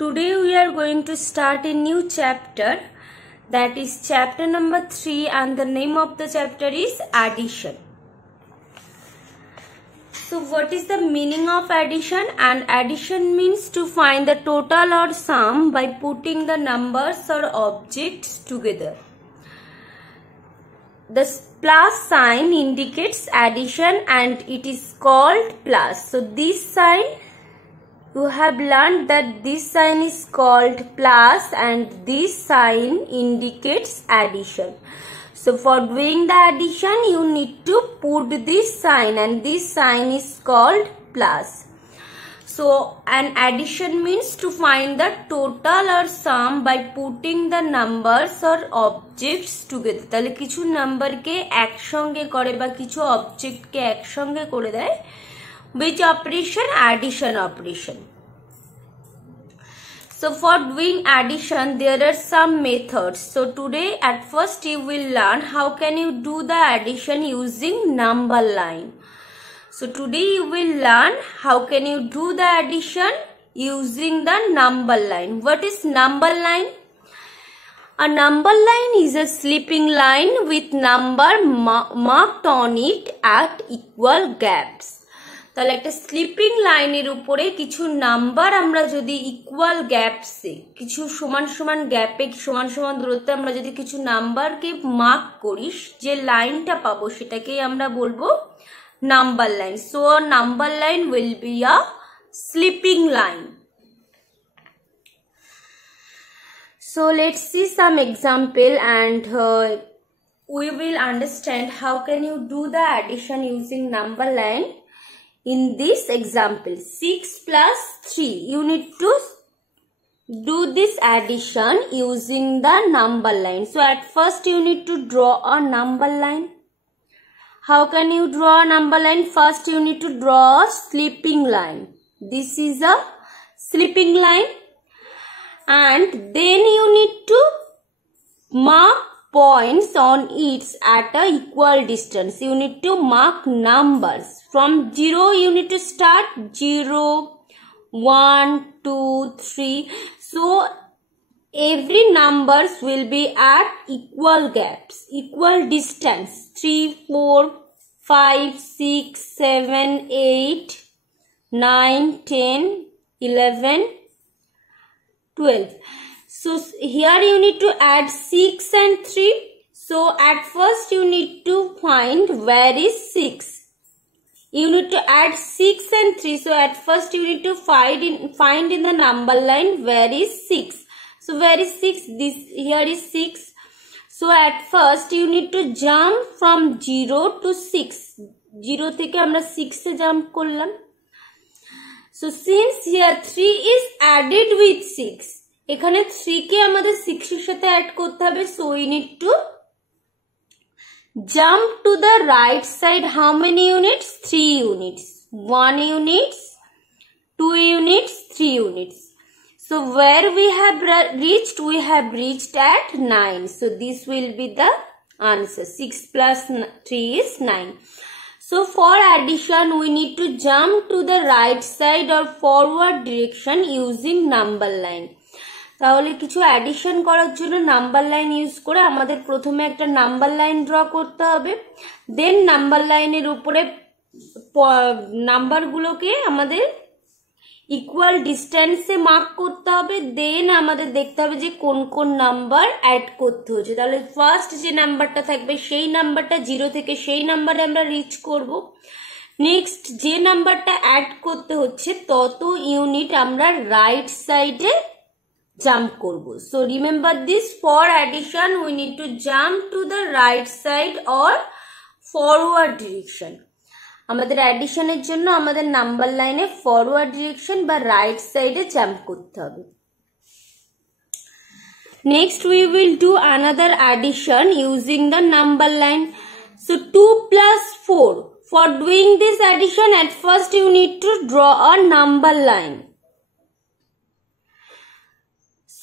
today we are going to start a new chapter, that is chapter number 3, and the name of the chapter is addition. So what is the meaning of addition? And addition means to find the total or sum by putting the numbers or objects together. The plus sign indicates addition and it is called plus. So this sign, you have learned that this sign is called plus and this sign indicates addition. So for doing the addition, you need to put this sign and this sign is called plus. So an addition means to find the total or sum by putting the numbers or objects together. তাহলে কিছু number কে একসঙ্গে করে বা কিছু object কে একসঙ্গে করে দেয়, which operation? Addition operation. So for doing addition, there are some methods. So today at first you will learn how can you do the addition using number line. So today you will learn how can you do the addition using the number line. What is number line? A number line is a slipping line with number marked on it at equal gaps. তাহলে একটা sleeping লাইনের উপরে কিছু number আমরা যদি equal গ্যাপসে, কিছু সমান সমান গ্যাপে সমান সমান দূরত্বে আমরা যদি কিছু নাম্বারকে মার্ক করি, যে লাইনটা পাবো সেটাকেই আমরা বলবো number line. So a number line will be a slipping line. So let's see some example and we will understand how can you do the addition using number line. In this example, 6 plus 3, you need to do this addition using the number line. So at first you need to draw a number line. How can you draw a number line? First you need to draw a slipping line. This is a slipping line. And then you need to mark points on it at a equal distance. You need to mark numbers. From 0 you need to start 0, 1, 2, 3. So every numbers will be at equal gaps, equal distance. 3, 4, 5, 6, 7, 8, 9, 10, 11, 12. So here you need to add 6 and 3. So at first you need to find where is 6. You need to add 6 and 3. So at first you need to find in the number line where is 6. So where is 6? This here is 6. So at first you need to jump from 0 to 6. 0 থেকে আমরা 6 এ jump করলাম. So since here 3 is added with 6. এখানে 3 কে আমাদের 6 এর সাথে add করতে হবে. So we need to jump to the right side. How many units? 3 units. 1 units, 2 units, 3 units. So where we have reached? We have reached at 9. So this will be the answer. 6 plus 3 is 9. So for addition, we need to jump to the right side or forward direction using number line. তাহলে কিছু addition করার জন্য number line use করে আমাদের প্রথমে একটা number line draw করতে হবে। দেন নাম্বার লাইনের উপরে নাম্বারগুলোকে আমাদের ইকুয়াল ডিস্টেন্সে মার্ক করতে হবে। দেন আমাদের দেখতে হবে যে কোন কোন নাম্বার অ্যাড করতে হচ্ছে। তাহলে ফার্স্ট যে নাম্বারটা থাকবে সেই নাম্বারটা 0 থেকে সেই নাম্বারে আমরা রিচ করব। নেক্সট যে নাম্বারটা অ্যাড করতে হচ্ছে তত ইউনিট আমরা রাইট সাইডে jump করবো। So remember this, for addition we need to jump to the right side or forward direction. আমাদের অ্যাডিশনের জন্য আমাদের নাম্বার লাইনে ফরওয়ার্ড ডিরেকশন বা রাইট সাইডে জাম্প করতে হবে। Next we will do another addition using the number line. So 2 plus 4. For doing this addition, at first you need to draw a number line.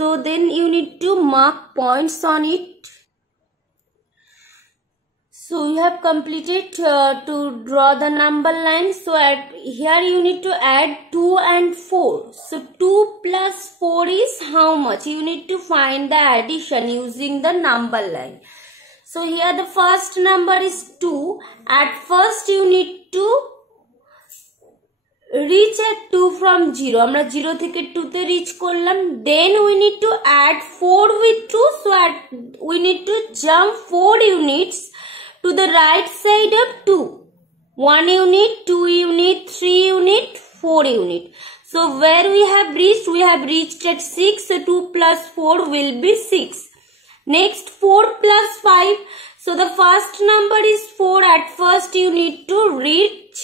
So then you need to mark points on it. So you have completed to draw the number line. So here you need to add 2 and 4. So 2 plus 4 is how much? You need to find the addition using the number line. So here the first number is 2. At first you need to reach at 2 from 0. আমরা 0 থেকে 2 তে reach করলাম. Then we need to add 4 with 2. So we need to jump 4 units to the right side of 2. 1 unit, 2 unit, 3 unit, 4 unit. So where we have reached at 6. So 2 plus 4 will be 6. Next 4 plus 5. So the first number is 4. At first you need to reach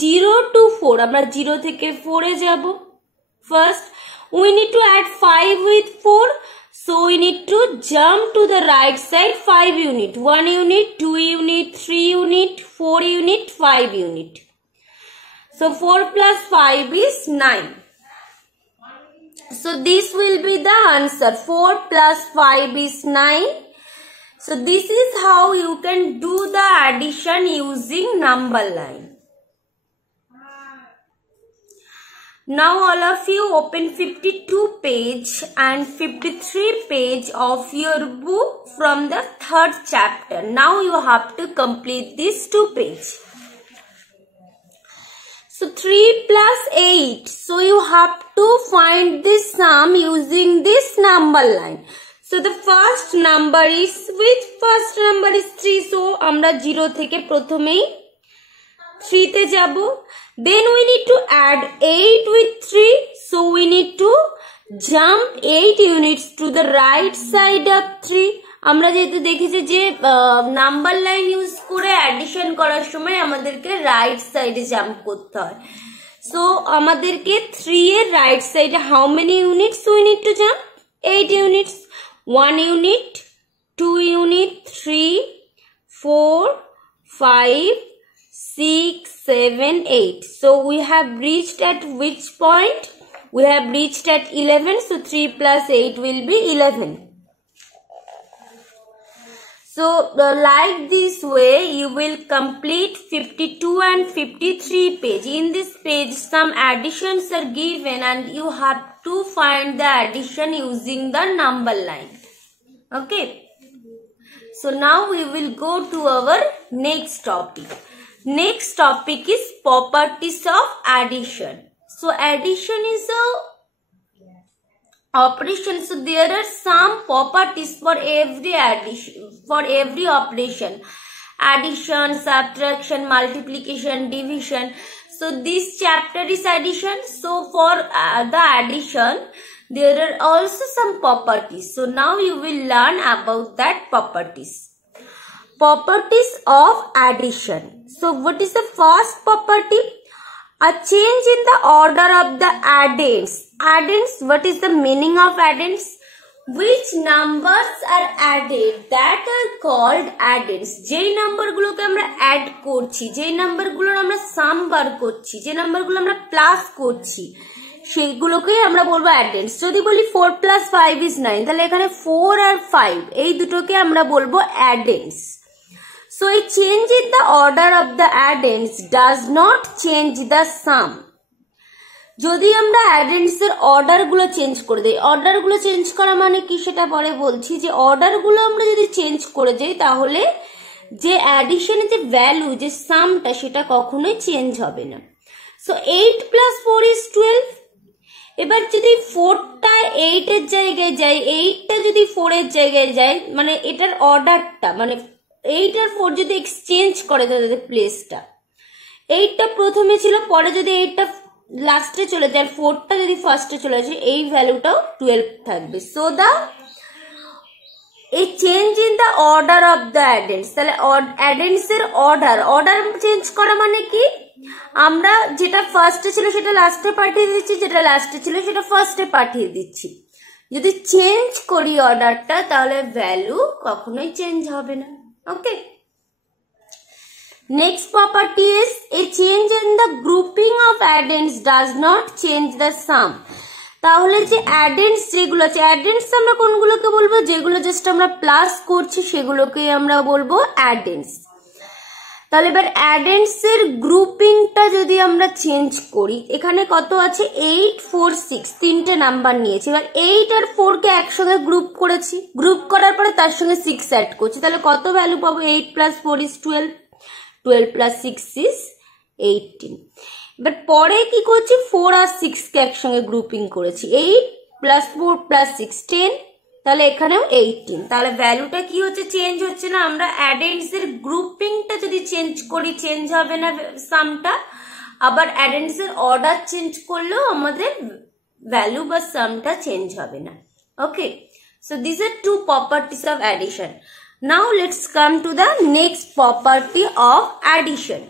0 to 4. আমরা 0 থেকে 4 এ যাব. First we need to add 5 with 4. So we need to jump to the right side 5 unit. 1 unit, 2 unit, 3 unit, 4 unit, 5 unit. So 4 plus 5 is 9. So this will be the answer. 4 plus 5 is 9. So this is how you can do the addition using number line. Now all of you open 52 page and 53 page of your book from the 3rd chapter. Now you have to complete these 2 pages. So 3 plus 8. So you have to find this sum using this number line. So the first number is, which first number is 3. So আমরা 0 থেকে প্রথমেই 3 তে যাব. Then we need to add 8 with 3. So we need to jump 8 units to the right side of 3. আমরা যেহেতু দেখেছি যে number line use করে অ্যাডিশন করার সময় আমাদেরকে রাইট সাইডে জাম্প করতে হয়. সো আমাদেরকে 3 এর রাইট সাইডে how many units we need to jump? 8 units. 1 unit, 2 unit, 3, 4, 5, 6, 7, 8. So we have reached at which point? We have reached at 11. So 3 plus 8 will be 11. So like this way you will complete 52 and 53 page. In this page some additions are given and you have to find the addition using the number line. Okay. So now we will go to our next topic. Next topic is properties of addition. So addition is a operation. So there are some properties for every addition, for every operation. Addition, subtraction, multiplication, division. So this chapter is addition. So for the addition there are also some properties. So now you will learn about that properties. Properties of addition. So what is the first property? A change in the order of the addends. Addends, what is the meaning of addends? Which numbers are added that are called addends. যেই নাম্বারগুলোকে আমরা add করছি, যেই নাম্বারগুলোর আমরা সাম বার করছি, যে নাম্বারগুলো আমরা plus করছি, সেইগুলোকেই আমরা বলবো অ্যাডেন্স. যদি বলি 4 plus 5 is 9, তাহলে এখানে 4 আর 5 এই দুটোকে আমরা বলবো অ্যাডেন্স. So a change in the order of the addends does not change the sum. যদি আমরা অ্যাডেন্স এর অর্ডার গুলো চেঞ্জ করে দেই, অর্ডার গুলো চেঞ্জ করা মানে কি সেটা পরে বলছি, যে অর্ডার গুলো আমরা যদি চেঞ্জ করে যাই তাহলে যে অ্যাডিশনের যে ভ্যালু, যে সামটা, সেটা কখনোই চেঞ্জ হবে না. So 8 plus 4 is 12. এবার যদি 4টা 8 এর জায়গায় যায়, 8টা যদি 4 এর জায়গায় যায়, মানে এটার অর্ডারটা, মানে 8 আর 4 যদি এক্সচেঞ্জ করে তাদের প্লেসটা, 8টা প্রথমে ছিল, পরে যদি 8টা লাস্টে চলে যায়, 4টা যদি ফার্স্টে চলে যায়, এই ভ্যালুটাও 12 থাকবে. সো দা এই change in the order of the addends. তাহলে অ্যাডেন্স এর অর্ডার চেঞ্জ করা মানে কি? আমরা যেটা ফার্স্টে ছিল সেটা লাস্টে পাঠিয়ে দিচ্ছি, যেটা লাস্টে ছিল সেটা ফার্স্টে পাঠিয়ে দিচ্ছি. যদি চেঞ্জ করি অর্ডারটা তাহলে ভ্যালু কখনোই চেঞ্জ হবে না. ওকে. Next property is a change in the grouping of addends does not change the sum. তাহলে যে অ্যাডেন্ডস যেগুলো আছে, অ্যাডেন্ডস আমরা কোনগুলোকে বলবো? যেগুলো জাস্ট আমরা প্লাস করছি সেগুলোকে আমরা বলবো অ্যাডেন্ডস। তাহলে এবার অ্যাডেন্ডস এর গ্রুপিংটা যদি আমরা চেঞ্জ করি, এখানে কত আছে? 8, 4, 6 তিনটে নাম্বার নিয়েছি। এবার 8 আর 4 কে একসঙ্গে গ্রুপ করেছি, গ্রুপ করার পরে তার সঙ্গে 6 অ্যাড করছি, তাহলে কত ভ্যালু পাবো? 8 + 4 = 12, 12 + 6 = 18। এবার পরে কি করছি? 4 আর 6 কে একসঙ্গে গ্রুপিং করেছি, 8 + 4 + 6 10, তাহলে এখানেও 18। তাহলে ভ্যালুটা কি হচ্ছে? চেঞ্জ হচ্ছে না। আমরা অ্যাডেন্ডস এর গ্রুপিংটা যদি চেঞ্জ করি চেঞ্জ হবে না সামটা, আবার অ্যাডেন্ডস এর অর্ডার চেঞ্জ করলেও আমাদের ভ্যালু বা সামটা চেঞ্জ হবে না। Okay, so this are two properties of addition. Now let's come to the next property of addition.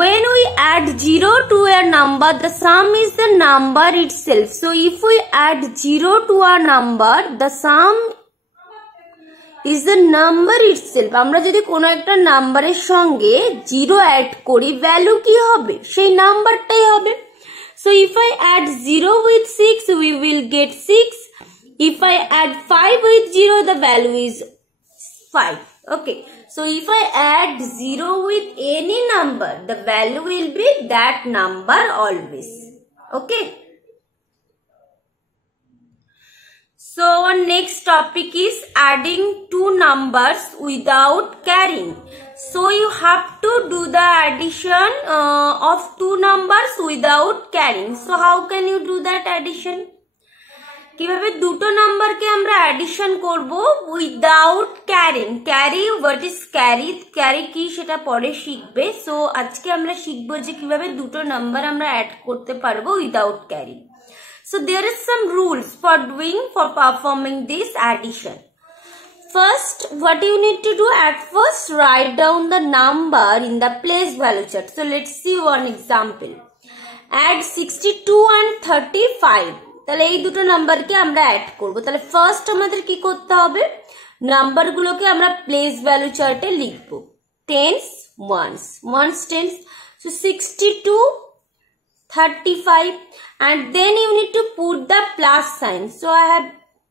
When we add 0 to a number, the sum is the number itself. So if we add 0 to a number, the sum is the number itself. আমরা যদি কোনো একটা নাম্বারের সঙ্গে 0 add করি, value কি হবে? সেই নাম্বারটাই হবে। So if I add 0 with 6, we will get 6. If I add 5 with 0, the value is 5. Okay, so if I add 0 with any number, the value will be that number always. Okay, so our next topic is adding two numbers without carrying. So you have to do the addition of two numbers without carrying. So how can you do that addition? কিভাবে দুটো নাম্বারকে আমরা addition করব without carrying? Carry, what is carry, carry কি সেটা পরে শিখবে। So আজকে আমরা শিখবো যে কিভাবে দুটো নাম্বার আমরা অ্যাড করতে পারবো without carry. So there is some rules for doing, for performing this addition. First, what you need to do, at first write down the number in the place value chart. So let's see one example. Add 62 and 35. তাহলে এই দুটো নাম্বারকে আমরা add করব। তাহলে first আমাদের কি করতে হবে? নাম্বারগুলোকে আমরা প্লেস ভ্যালু চার্টে লিখব। Tens, ones, ones tens. So 62, 35, and then you need to put the plus sign. So I have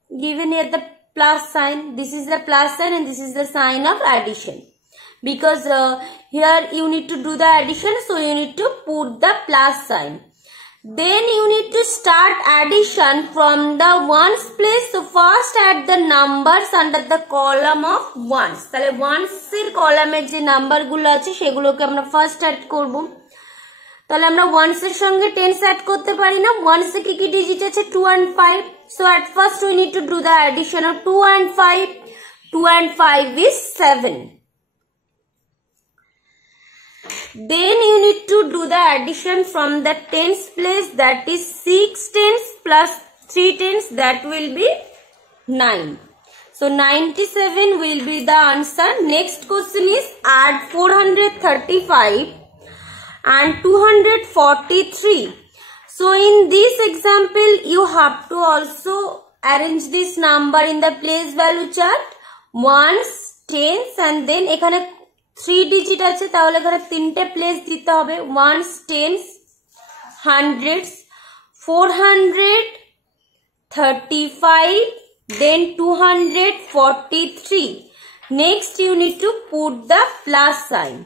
given here the plus sign. This is the plus sign and this is the sign of addition. Because here you need to do the addition, so you need to put the plus sign. Then you need to start addition from the ones place. So first add the numbers under the column of ones. তাহলে ones এর কলামের যে number গুলো আছে সেগুলোকে আমরা first add করব। তাহলে আমরা ones এর সঙ্গে tens অ্যাড করতে পারি না। ones এ কি কি ডিজিট আছে? 2 and 5. So at first we need to do the addition of 2 and 5. 2 and 5 is 7. Then you need to do the addition from the tens place, that is 6 tens plus 3 tens, that will be 9. So 97 will be the answer. Next question is add 435 and 243. So in this example you have to also arrange this number in the place value chart, ones, tens, and then এখানে 3 digit আছে তাহলে এখানে তিনটে place দিতে হবে। Ones, tens, hundreds, 435, then 243. Next you need to put the plus sign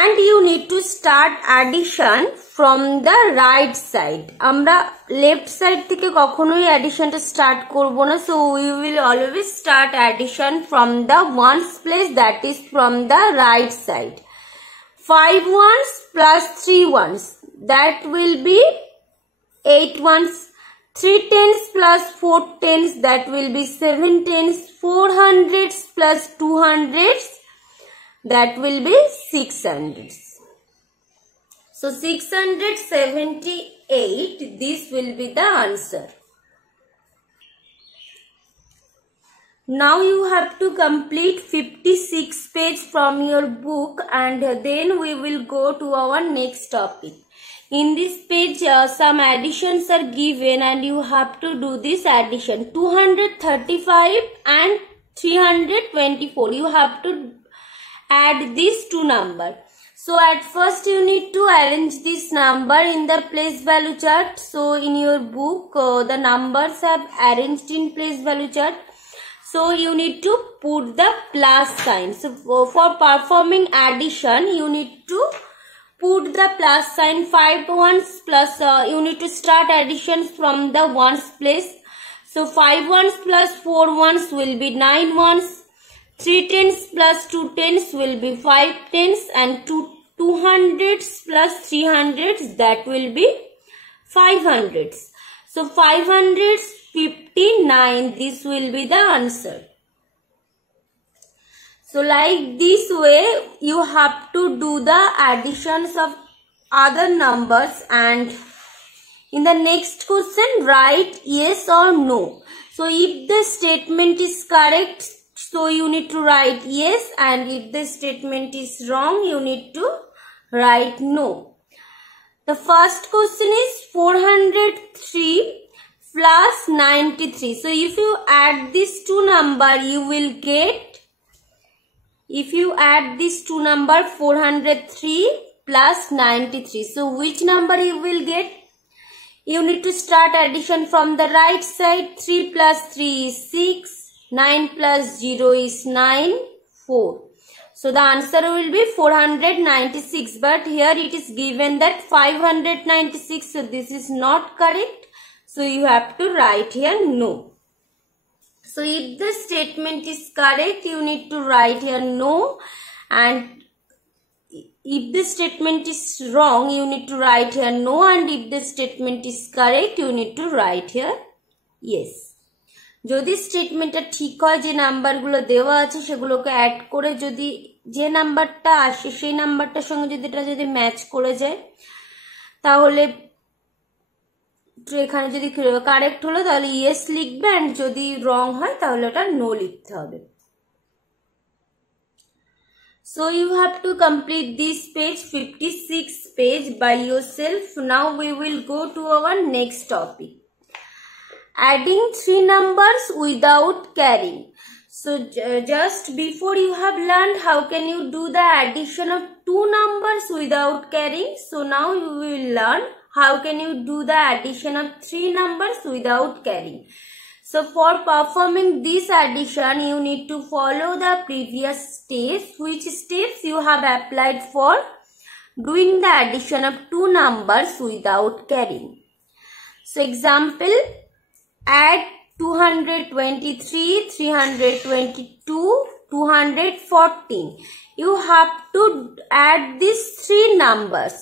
and you need to start addition from the right side. আমরা left side থেকে কখনোই additionটা start করব না, so we will always start addition from the ones place, that is from the right side. 5 ones plus 3 ones, that will be 8 ones. 3 tens plus 4 tens, that will be 7 tens. 4 hundreds plus 2 hundreds, that will be 6 hundreds. So 678, this will be the answer. Now you have to complete 56 page from your book and then we will go to our next topic. In this page some additions are given and you have to do this addition. 235 and 324. You have to add these two numbers. So at first you need to arrange this number in the place value chart. So in your book the numbers have arranged in place value chart. So you need to put the plus sign. So for performing addition you need to put the plus sign. 5 ones plus you need to start addition from the ones place. So 5 ones plus 4 ones will be 9 ones. 3 tens plus 2 tens will be 5 tens, and 2 hundreds plus 3 hundreds, that will be 5 hundreds. So 559, this will be the answer. So like this way you have to do the additions of other numbers, and in the next question write yes or no. So if the statement is correct, so you need to write yes, and if the statement is wrong, you need to write no. The first question is 403 plus 93. So if you add these two numbers, you will get, if you add these two numbers 403 plus 93. So which number you will get? You need to start addition from the right side. 3 plus 3 is 6. 9 plus 0 is 9, 4. So the answer will be 496. But here it is given that 596. So this is not correct. So you have to write here no. So if the statement is correct, you need to write here no. And if the statement is wrong, you need to write here no. And if the statement is correct, you need to write here yes. যদি স্টেটমেন্টটা ঠিক হয়, যে নাম্বারগুলো দেওয়া আছে সেগুলোকে add করে যদি যে নাম্বারটা আসে সেই নাম্বারটার সঙ্গে যদি এটা যদি ম্যাচ করে যায়, তাহলে এখানে যদি কারেক্ট হলো তাহলে ইয়েস লিখবে, এন্ড যদি রং হয় তাহলে ওটা নো লিখতে হবে। So you have to complete this page, 56 page by yourself. Now we will go to our next topic. Adding 3 numbers without carrying. So just before you have learned how can you do the addition of 2 numbers without carrying. So now you will learn how can you do the addition of 3 numbers without carrying. So for performing this addition you need to follow the previous steps. Which steps you have applied for doing the addition of 2 numbers without carrying. So example, add 223, 322, 214. You have to add these 3 numbers.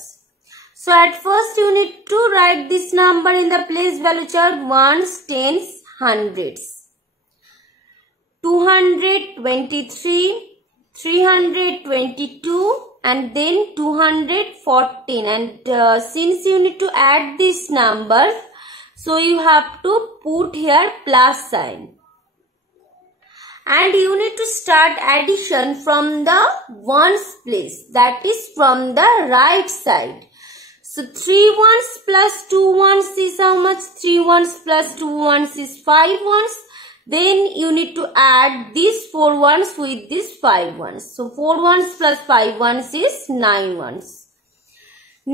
So at first you need to write this number in the place value chart, ones, tens, hundreds. 223, 322, and then 214. And since you need to add this number, so you have to put here plus sign. And you need to start addition from the ones place, that is from the right side. So 3 ones plus 2 ones is how much? 3 ones plus 2 ones is 5 ones. Then you need to add these 4 ones with these 5 ones. So 4 ones plus 5 ones is 9 ones.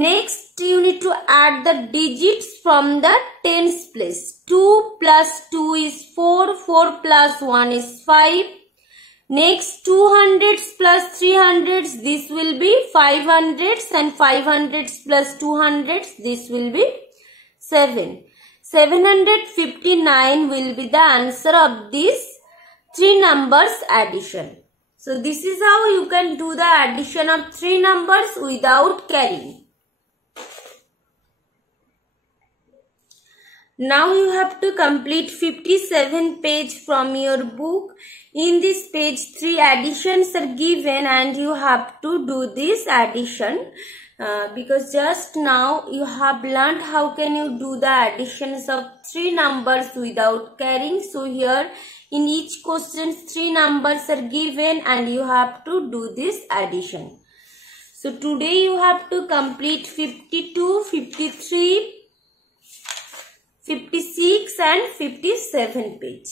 Next you need to add the digits from the tens place. 2 plus 2 is 4. 4 plus 1 is 5. Next 200s plus 300s, this will be 500s, and 500s plus 200s, this will be 7. 759 will be the answer of this 3 numbers addition. So this is how you can do the addition of 3 numbers without carrying. Now you have to complete 57 page from your book. In this page 3 additions are given and you have to do this addition because just now you have learned how can you do the additions of 3 numbers without carrying. So here in each question 3 numbers are given and you have to do this addition. So today you have to complete 52, 53, 56 and 57 page.